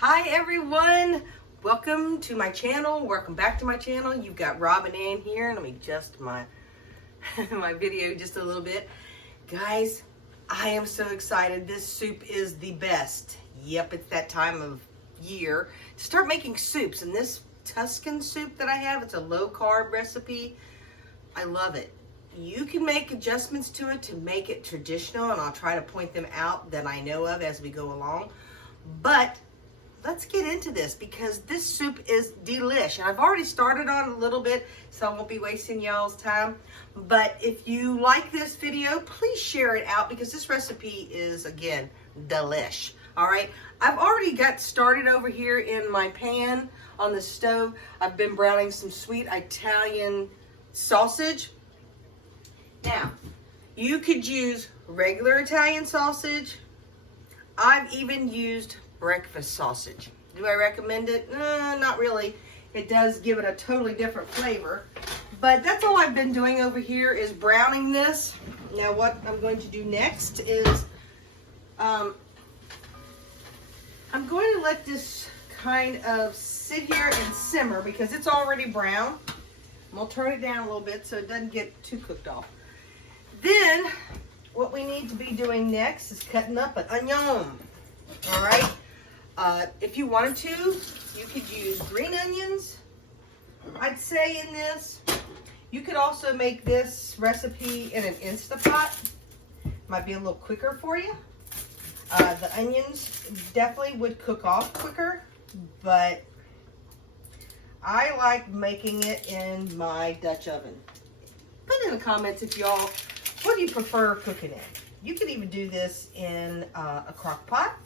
Hi everyone, welcome to my channel. Welcome back to my channel. You've got Rob and Ann here. Let me adjust my my video just a little bit. Guys, I am so excited. This soup is the best. Yep, it's that time of year to start making soups. And this Tuscan soup that I have, it's a low carb recipe. I love it. You can make adjustments to it to make it traditional, and I'll try to point them out that I know of as we go along. But let's get into this because this soup is delish. And I've already started on a little bit, so I won't be wasting y'all's time. But if you like this video, please share it out because this recipe is, again, delish. All right, I've already got started over here in my pan on the stove. I've been browning some sweet Italian sausage. Now, you could use regular Italian sausage. I've even used breakfast sausage. Do I recommend it? Not really. It does give it a totally different flavor. But that's all I've been doing over here is browning this. Now what I'm going to do next is I'm going to let this kind of sit here and simmer because it's already brown. I'm going to turn it down a little bit so it doesn't get too cooked off. Then what we need to be doing next is cutting up an onion. All right. If you wanted to, you could use green onions, I'd say, in this. You could also make this recipe in an Instapot. Might be a little quicker for you. The onions definitely would cook off quicker, but I like making it in my Dutch oven. Put in the comments if y'all, what do you prefer cooking in? You could even do this in a crock pot.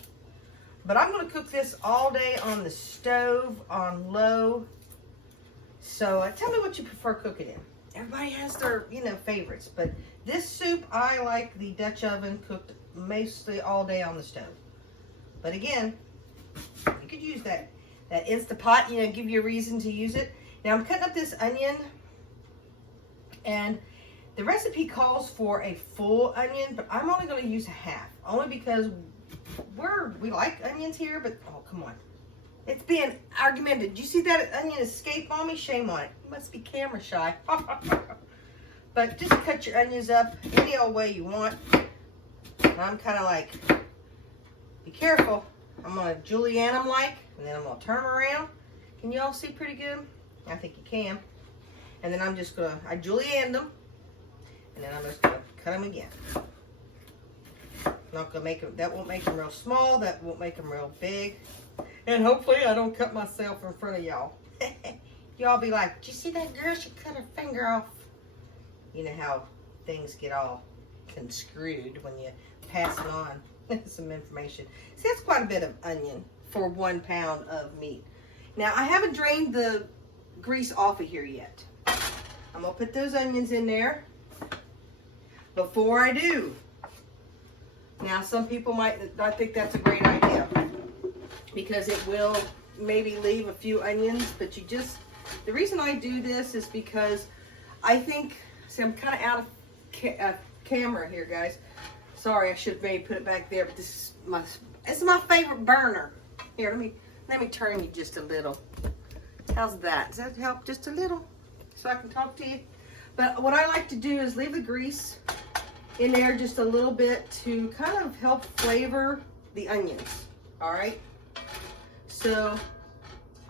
But I'm going to cook this all day on the stove on low. So tell me what you prefer cooking in. Everybody has their, favorites. But this soup, I like the Dutch oven cooked mostly all day on the stove. But again, you could use that Instapot, give you a reason to use it. Now I'm cutting up this onion. And the recipe calls for a full onion, but I'm only going to use a half. Only because we like onions here, but oh, come on. It's being argumented. Did you see that onion escape on me? Shame on it. You must be camera shy. But just cut your onions up any old way you want. And I'm kind of like, be careful. I'm going to julienne them and then I'm going to turn them around. Can you all see pretty good? I think you can. And then I'm just going to, I julienne them. And then I'm just going to cut them again. Not gonna make them, that won't make them real small, that won't make them real big. And hopefully I don't cut myself in front of y'all. Y'all be like, did you see that girl? She cut her finger off. You know how things get all conscrewed when you pass it on some information. See, that's quite a bit of onion for 1 pound of meat. Now, I haven't drained the grease off of here yet. I'm gonna put those onions in there. Before I do, now, some people might not think that's a great idea because it will maybe leave a few onions, but the reason I do this is because I think, see, I'm kind of out of camera here, guys. Sorry, I should have maybe put it back there, but this is my favorite burner. Here, let me turn you just a little. How's that? Does that help just a little so I can talk to you? But what I like to do is leave the grease in there just a little bit to kind of help flavor the onions. All right, so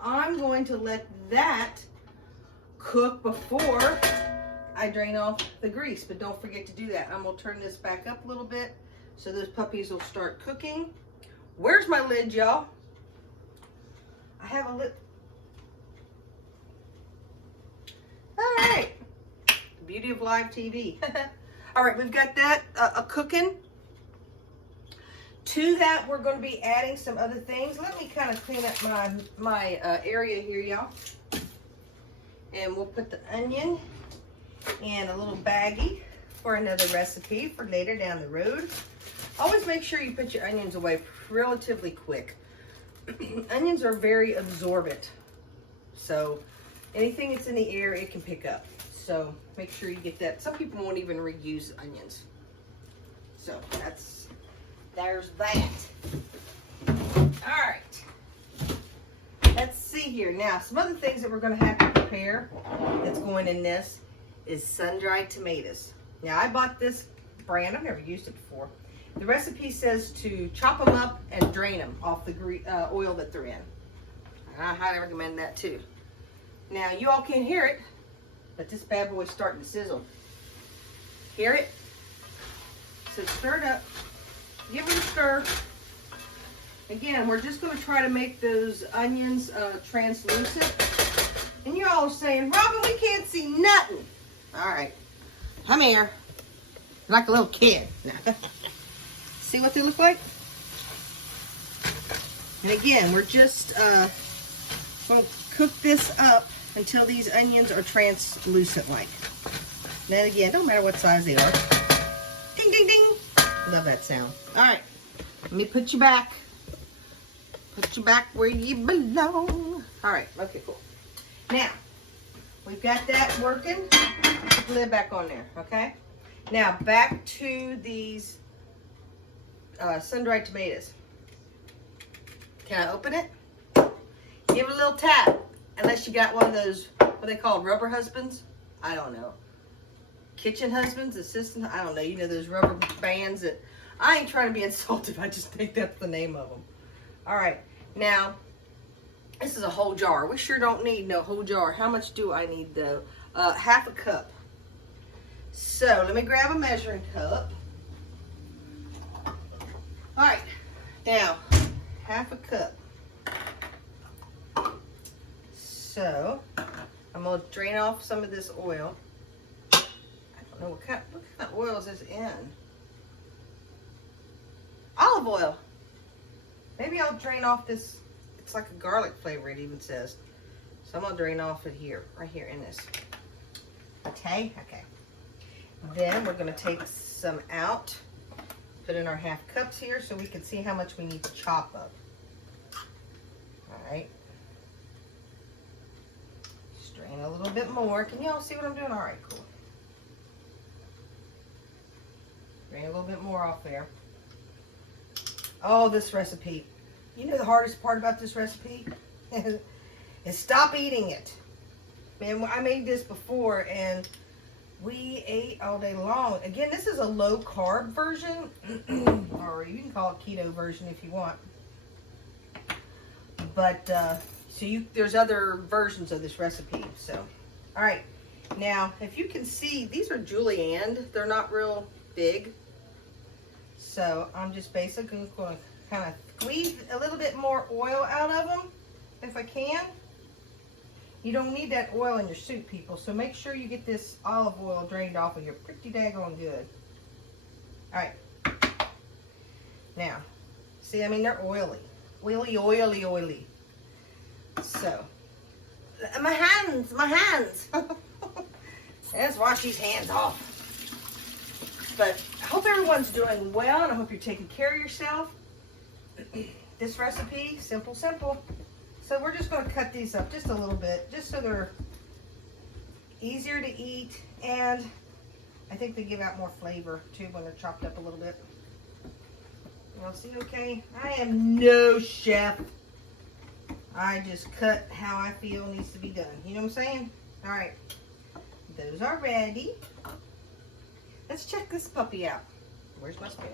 I'm going to let that cook before I drain off the grease, but don't forget to do that. I'm gonna turn this back up a little bit so those puppies will start cooking. Where's my lid, y'all? I have a lid. All right, the beauty of live TV. All right, we've got that cooking. To that, we're going to be adding some other things. Let me kind of clean up my area here, y'all. And we'll put the onion in a little baggie for another recipe for later down the road. Always make sure you put your onions away relatively quick. Onions are very absorbent. So anything that's in the air, it can pick up. So make sure you get that. Some people won't even reuse onions. So there's that. All right. here. Now, some other things that we're going to have to prepare that's going in this is sun-dried tomatoes. Now, I bought this brand. I've never used it before. The recipe says to chop them up and drain them off the oil that they're in. And I highly recommend that too. Now, you all can't hear it, but this bad boy's starting to sizzle. Hear it? So stir it up. Give it a stir. Again, we're just going to try to make those onions translucent. And you're all saying, Robin, we can't see nothing. All right. Come here. Like a little kid. See what they look like? And again, we're just going to cook this up until these onions are translucent like. Then again, don't matter what size they are. Ding, ding, ding. Love that sound. All right. Let me put you back. Put you back where you belong. All right. Okay, cool. Now, we've got that working. Put the lid back on there, okay? Now, back to these sun-dried tomatoes. Can I open it? Give it a little tap. Unless you got one of those, what are they called, rubber husbands? I don't know. Kitchen husbands, assistant, I don't know. You know those rubber bands that, I ain't trying to be insultive. I just think that's the name of them. All right. Now, this is a whole jar. We sure don't need no whole jar. How much do I need though? Half a cup. So let me grab a measuring cup. All right. Now, half a cup. So, I'm going to drain off some of this oil. I don't know what kind of oil is this in? Olive oil. Maybe I'll drain off this. It's like a garlic flavor, it even says. So I'm going to drain off it here, right here in this. Okay? Okay. Then we're going to take some out. Put in our half cups here so we can see how much we need to chop up. All right. Strain a little bit more. Can you all see what I'm doing? All right, cool. Drain a little bit more off there. Oh, this recipe. You know the hardest part about this recipe? Is stop eating it. Man, I made this before and we ate all day long. Again, this is a low carb version, or you can call it keto version if you want. But there's other versions of this recipe. So, all right. Now, if you can see, these are julienne. They're not real big. So I'm just basically going to kind of squeeze a little bit more oil out of them if I can. You don't need that oil in your soup, people. So make sure you get this olive oil drained off of here pretty daggone good. All right. Now, see, I mean, they're oily. Oily, oily, oily. So, my hands, my hands. Let's wash these hands off. But I hope everyone's doing well, and I hope you're taking care of yourself. This recipe, simple, simple. So we're just going to cut these up just a little bit, just so they're easier to eat, and I think they give out more flavor too when they're chopped up a little bit. Y'all see okay? I am no chef. I just cut how I feel needs to be done. You know what I'm saying? All right. Those are ready. Let's check this puppy out. Where's my spoon?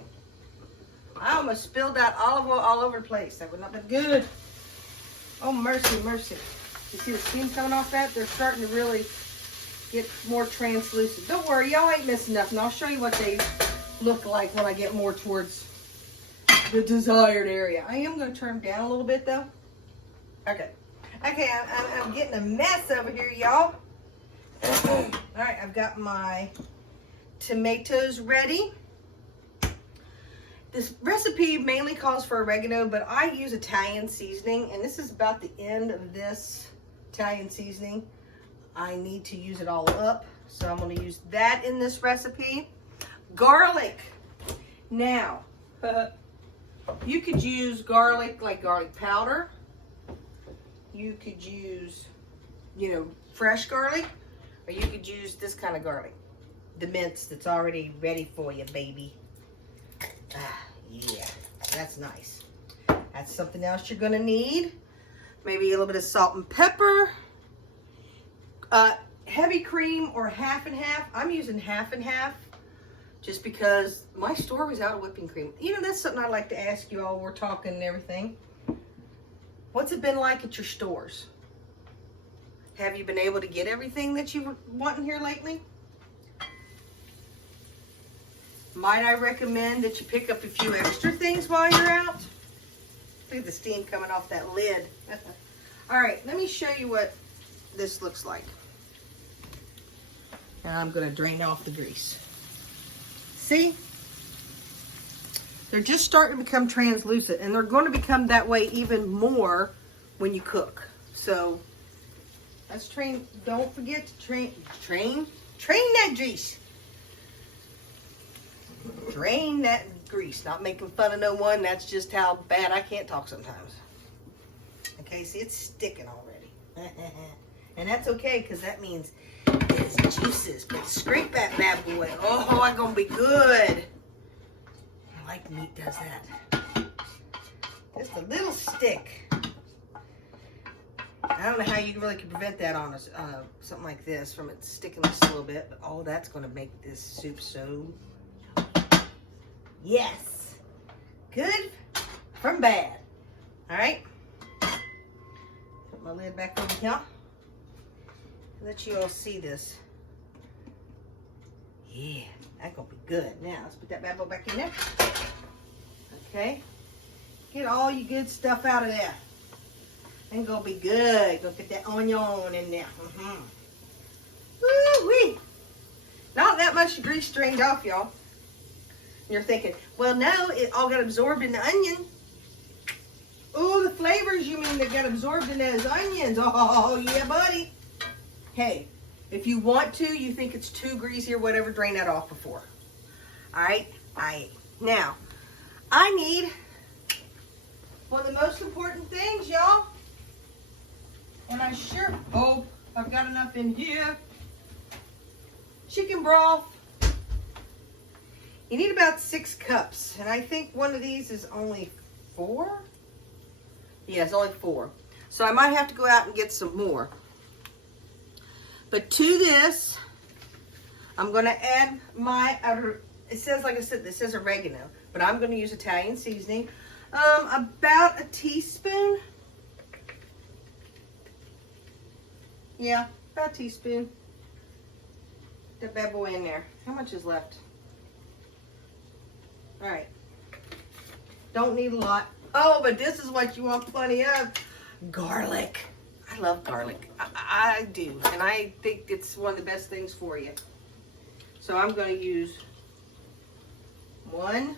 I almost spilled that olive oil all over the place. That would not be good. Oh, mercy, mercy. You see the steam coming off that? They're starting to really get more translucent. Don't worry, y'all ain't missing nothing. I'll show you what they look like when I get more towards the desired area. I am going to turn them down a little bit, though. Okay. Okay, I'm getting a mess over here, y'all. All right, I've got my tomatoes ready. This recipe mainly calls for oregano, but I use Italian seasoning, and this is about the end of this Italian seasoning. I need to use it all up, so I'm going to use that in this recipe. Garlic. Now, you could use garlic, like garlic powder. You could use, fresh garlic, or you could use this kind of garlic. The mince that's already ready for you, baby. Ah, yeah, that's nice. That's something else you're gonna need. maybe a little bit of salt and pepper. Heavy cream or half and half. I'm using half and half just because my store was out of whipping cream. You know, that's something I'd like to ask you all. We're talking and everything. What's it been like at your stores? Have you been able to get everything that you want in here lately? Might I recommend that you pick up a few extra things while you're out? Look at the steam coming off that lid. All right, let me show you what this looks like. And I'm going to drain off the grease. See? They're just starting to become translucent, and they're going to become that way even more when you cook. So let's train. Don't forget to train that grease. Drain that grease. Not making fun of no one. That's just how bad I can't talk sometimes. Okay, see, it's sticking already. And that's okay, because that means it's juices. But scrape that bad boy. Oh, it's going to be good. I like meat does that. Just a little stick. I don't know how you really can prevent that on something like this from it sticking just a little bit. But oh, that's going to make this soup so... Yes. Good from bad. All right. Put my lid back over here. Let you all see this. Yeah, that's gonna be good. Now let's put that bad boy back in there. Okay. Get all your good stuff out of there. And gonna be good. Go get that onion in there. Woo-wee. Not that much grease drained off, y'all. You're thinking, well, no, it all got absorbed in the onion. Oh, the flavors, you mean, that got absorbed in those onions. Oh, yeah, buddy. Hey, if you want to, you think it's too greasy or whatever, drain that off before. All right? Now, I need one of the most important things, y'all. And I sure hope I've got enough in here. Chicken broth. You need about 6 cups, and I think one of these is only 4. Yeah, it's only 4. So I might have to go out and get some more. But to this, I'm going to add my, it says, like I said, this says oregano, but I'm going to use Italian seasoning. About a teaspoon. Yeah, about a teaspoon. That bad boy in there. How much is left? All right. Don't need a lot. Oh, but this is what you want plenty of. Garlic. I love garlic. I do. And I think it's one of the best things for you. So I'm going to use 1,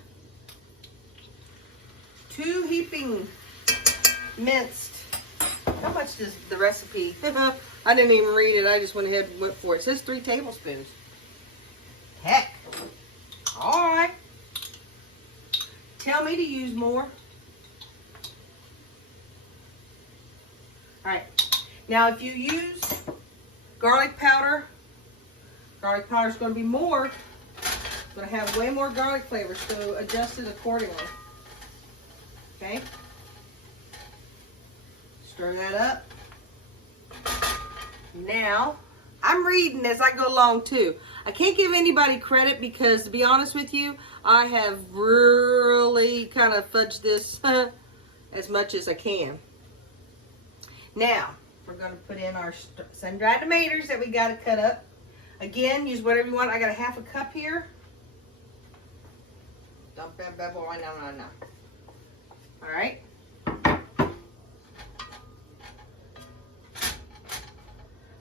2 heaping minced. How much does the recipe? I didn't even read it. I just went ahead and went for it. It says 3 tablespoons. Heck. All right. Tell me to use more. All right. Now, if you use garlic powder is going to be more. It's going to have way more garlic flavor, so adjust it accordingly. Okay. Stir that up. Now, I'm reading as I go along too. I can't give anybody credit because, to be honest with you, I have really kind of fudged this as much as I can. Now, we're going to put in our sun-dried tomatoes that we got to cut up. Again, use whatever you want. I got a half a cup here. Dump that bad boy. No. All right.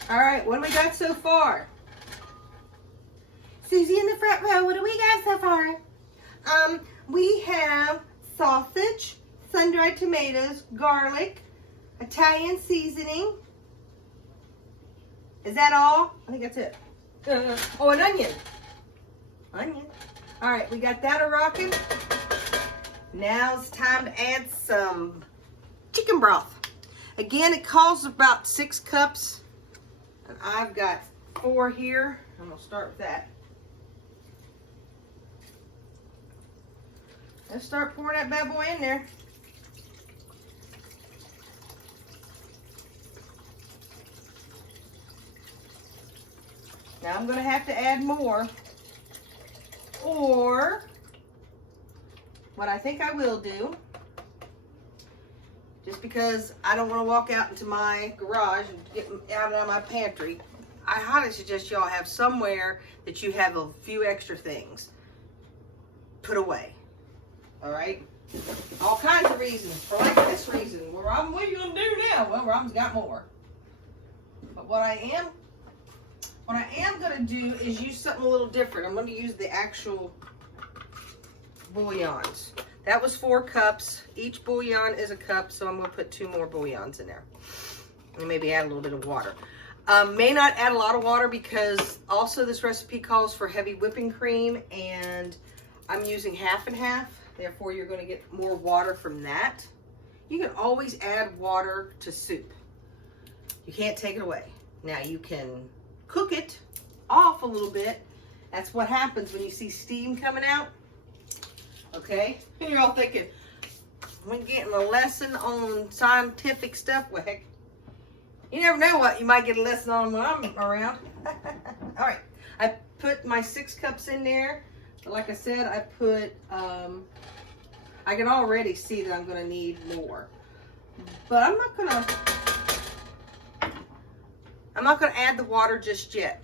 All right, what do we got so far? Susie in the front row, what do we got so far? We have sausage, sun-dried tomatoes, garlic, Italian seasoning. Is that all? I think that's it. Oh, an onion. All right, we got that a-rocking. Now it's time to add some chicken broth. Again, it calls about 6 cups. And I've got 4 here. I'm going to start with that. Let's start pouring that bad boy in there. Now I'm going to have to add more. Or what I think I will do, just because I don't want to walk out into my garage and get out of my pantry, I highly suggest y'all have somewhere that you have a few extra things put away. All right? All kinds of reasons. For like this reason. What are you going to do now? Well, Robin's got more. But what I am going to do is use something a little different. I'm going to use the actual bouillons. That was 4 cups. Each bouillon is a cup, so I'm going to put 2 more bouillons in there. And maybe add a little bit of water. May not add a lot of water because also this recipe calls for heavy whipping cream, and I'm using half and half. Therefore, you're going to get more water from that. You can always add water to soup. You can't take it away. Now, you can cook it off a little bit. That's what happens when you see steam coming out. Okay? And you're all thinking, we're getting a lesson on scientific stuff. Well, heck, you never know what you might get a lesson on when I'm around. All right. I put my 6 cups in there. Like I said, I put, I can already see that I'm going to need more. But I'm not going to add the water just yet.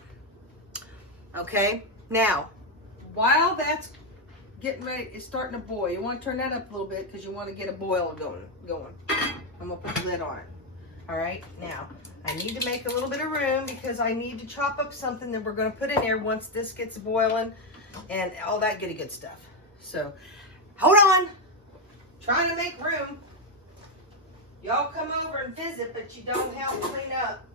Okay? Now, while that's getting ready, it's starting to boil. You want to turn that up a little bit because you want to get a boil going. I'm going to put the lid on it. All right? Now, I need to make a little bit of room because I need to chop up something that we're going to put in there once this gets boiling and all that good stuff. So, hold on. Trying to make room. Y'all come over and visit, but you don't help clean up.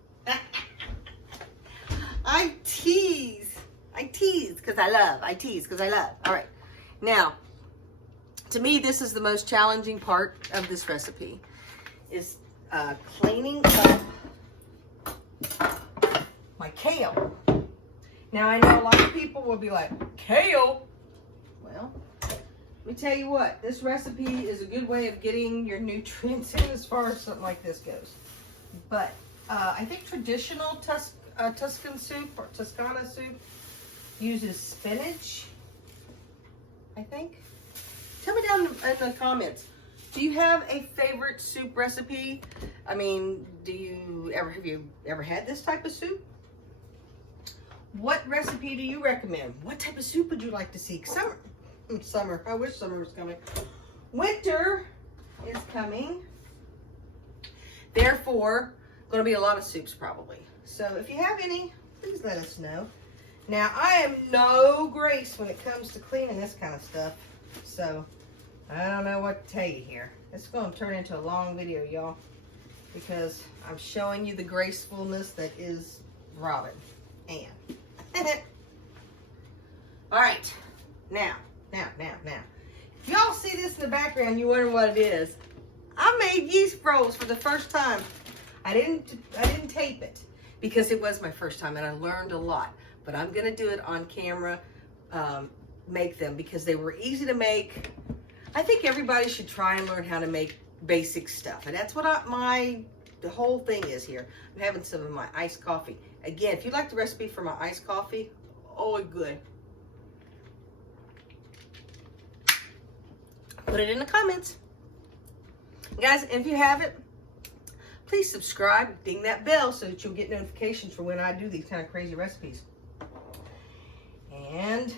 I tease because I love. All right. Now, to me, this is the most challenging part of this recipe, is cleaning up my kale. Now, I know a lot of people will be like, kale? Well, let me tell you what, this recipe is a good way of getting your nutrients in as far as something like this goes. But I think traditional Tuscan soup or Toscana soup uses spinach, I think. Tell me down in the comments, do you have a favorite soup recipe? I mean, have you ever had this type of soup? What recipe do you recommend? What type of soup would you like to see? Summer. I wish summer was coming. Winter is coming. Therefore, going to be a lot of soups probably. So if you have any, please let us know. Now, I am no grace when it comes to cleaning this kind of stuff. So, I don't know what to tell you here. It's going to turn into a long video, y'all. Because I'm showing you the gracefulness that is Robin. And. Alright. Now. If y'all see this in the background, you wonder what it is. I made yeast rolls for the first time. I didn't tape it because it was my first time and I learned a lot. But I'm going to do it on camera, make them because they were easy to make. I think everybody should try and learn how to make basic stuff. And that's what the whole thing is here. I'm having some of my iced coffee. Again, if you like the recipe for my iced coffee, oh, good. Put it in the comments. Guys, if you haven't, please subscribe, ding that bell so that you'll get notifications for when I do these kind of crazy recipes. And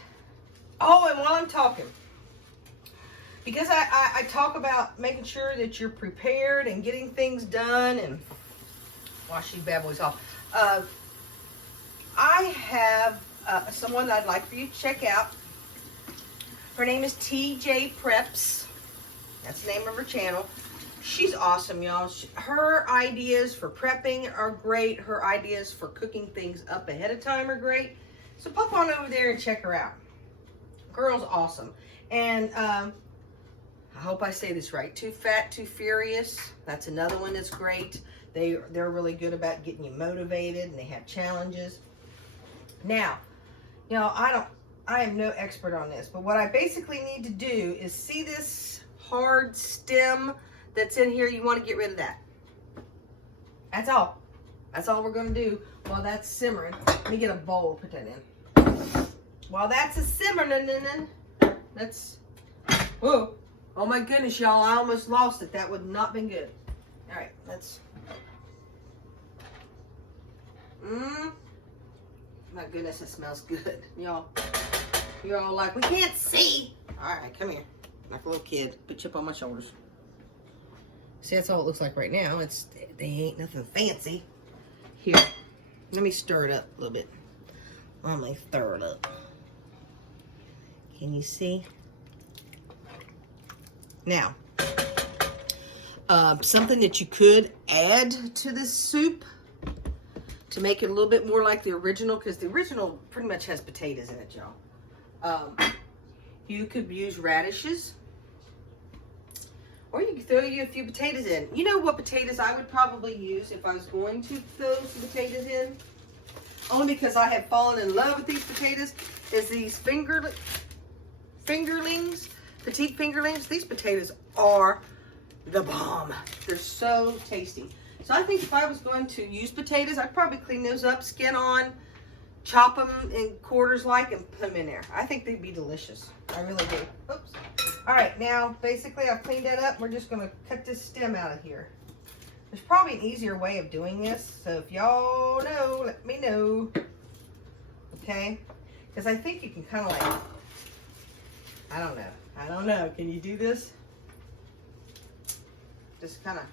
while I'm talking, because I talk about making sure that you're prepared and getting things done and wash these bad boys off. I have someone that I'd like for you to check out. Her name is TJ Preps. That's the name of her channel. She's awesome, y'all. Her ideas for prepping are great. Her ideas for cooking things up ahead of time are great. So pop on over there and check her out. Girl's awesome. And I hope I say this right. Too Fat, Too Furious. That's another one that's great. They're really good about getting you motivated, and they have challenges. Now, you know, I am no expert on this, but what I basically need to do is see this hard stem that's in here. You want to get rid of that. That's all. That's all we're gonna do while that's simmering. Let me get a bowl, put that in. While that's a simmering, let's, whoa. Oh my goodness, y'all, I almost lost it. That would not been good. All right, let's, my goodness, it smells good. Y'all, you're all like, we can't see. All right, come here. Like a little kid. Put you up on my shoulders. See, that's all it looks like right now. They ain't nothing fancy. Here, let me stir it up a little bit. Let me stir it up. Can you see? Now, something that you could add to this soup to make it a little bit more like the original, because the original pretty much has potatoes in it, y'all. You could use radishes, or you could throw you a few potatoes in. You know what potatoes I would probably use if I was going to throw some potatoes in? Only because I have fallen in love with these potatoes, is these fingerlings, petite fingerlings. These potatoes are the bomb. They're so tasty. So I think if I was going to use potatoes, I'd probably clean those up, skin on, chop them in quarters like, and put them in there. I think they'd be delicious. I really do. Oops. All right, now basically I've cleaned that up. We're just gonna cut this stem out of here. There's probably an easier way of doing this. So if y'all know, let me know. Okay? Because I think you can kind of like, I don't know. Can you do this? Just kind of,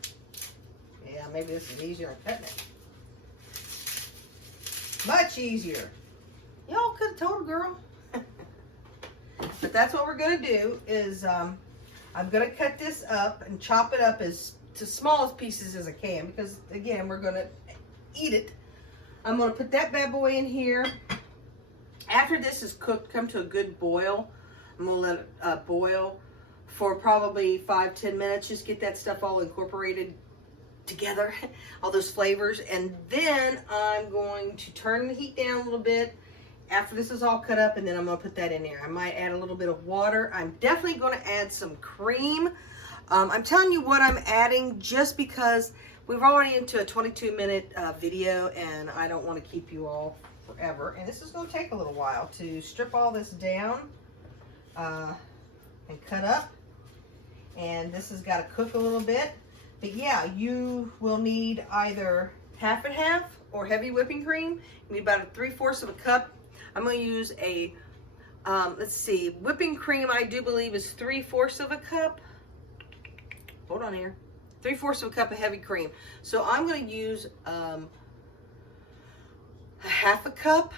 yeah, maybe this is easier than cutting it. Much easier. Y'all could have told a girl. But that's what we're going to do is I'm going to cut this up and chop it up as to smallest pieces as I can, because again, we're going to eat it. I'm going to put that bad boy in here. After this is cooked, come to a good boil. I'm going to let it boil for probably 5-10 minutes. Just get that stuff all incorporated together, all those flavors. And then I'm going to turn the heat down a little bit after this is all cut up, and then I'm going to put that in there. I might add a little bit of water. I'm definitely going to add some cream. I'm telling you what I'm adding just because we're already into a 22-minute video, and I don't want to keep you all forever. And this is going to take a little while to strip all this down and cut up. And this has got to cook a little bit. But yeah, you will need either half and half or heavy whipping cream. You need about 3/4 of a cup. I'm going to use a, let's see, whipping cream I do believe is 3/4 of a cup. Hold on here. 3/4 of a cup of heavy cream. So I'm going to use a half a cup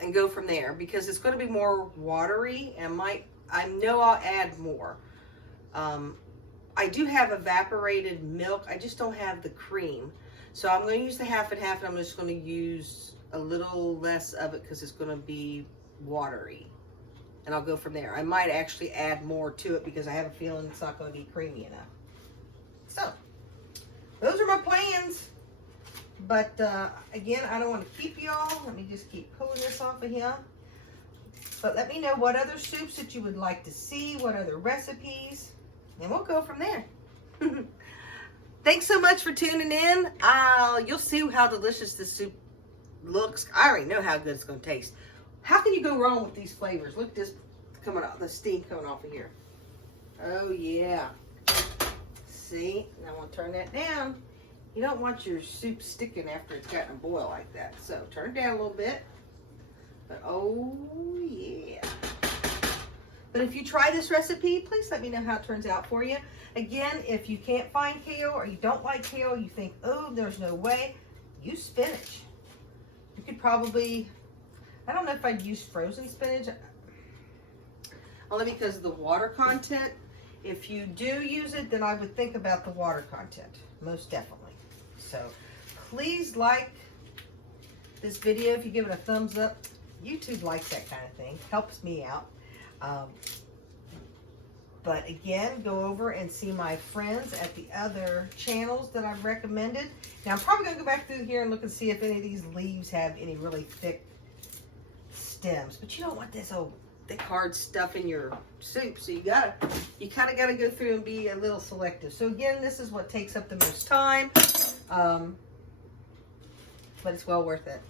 and go from there, because it's going to be more watery, and I know I'll add more. I do have evaporated milk. I just don't have the cream. So I'm going to use the half and half, and I'm just going to use a little less of it because it's going to be watery. And I'll go from there. I might actually add more to it because I have a feeling it's not going to be creamy enough. So, those are my plans. But again, I don't want to keep y'all. Let me just keep pulling this off of here. But let me know what other soups that you would like to see, what other recipes, and we'll go from there. Thanks so much for tuning in. You'll see how delicious this soup looks. I already know how good it's going to taste. How can you go wrong with these flavors? Look at this coming out, the steam coming off of here. Oh yeah. See, now I'm going to turn that down. You don't want your soup sticking after it's gotten a boil like that. So turn it down a little bit. But oh yeah. But if you try this recipe, please let me know how it turns out for you. Again, if you can't find kale or you don't like kale, you think, oh, there's no way, use spinach. You could probably, I don't know if I'd use frozen spinach, only because of the water content. If you do use it, then I would think about the water content, most definitely. So please like this video. If you give it a thumbs up, YouTube likes that kind of thing, helps me out. But again, go over and see my friends at the other channels that I've recommended. Now I'm probably going to go back through here and look and see if any of these leaves have any really thick stems. But you don't want this old thick hard stuff in your soup, so you kind of gotta go through and be a little selective. So again, this is what takes up the most time. But it's well worth it.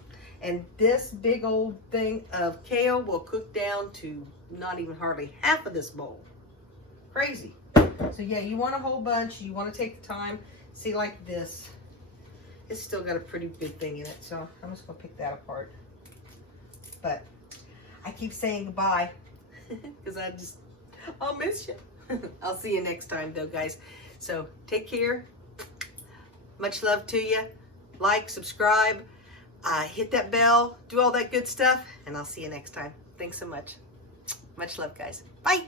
And this big old thing of kale will cook down to not even hardly half of this bowl. Crazy. So yeah, you want a whole bunch. You want to take the time. See, like this, it's still got a pretty big thing in it. So I'm just going to pick that apart. But I keep saying goodbye because I'll miss you. I'll see you next time though, guys. So take care. Much love to you. Like, subscribe, hit that bell, do all that good stuff, and I'll see you next time. Thanks so much. Much love, guys. Bye.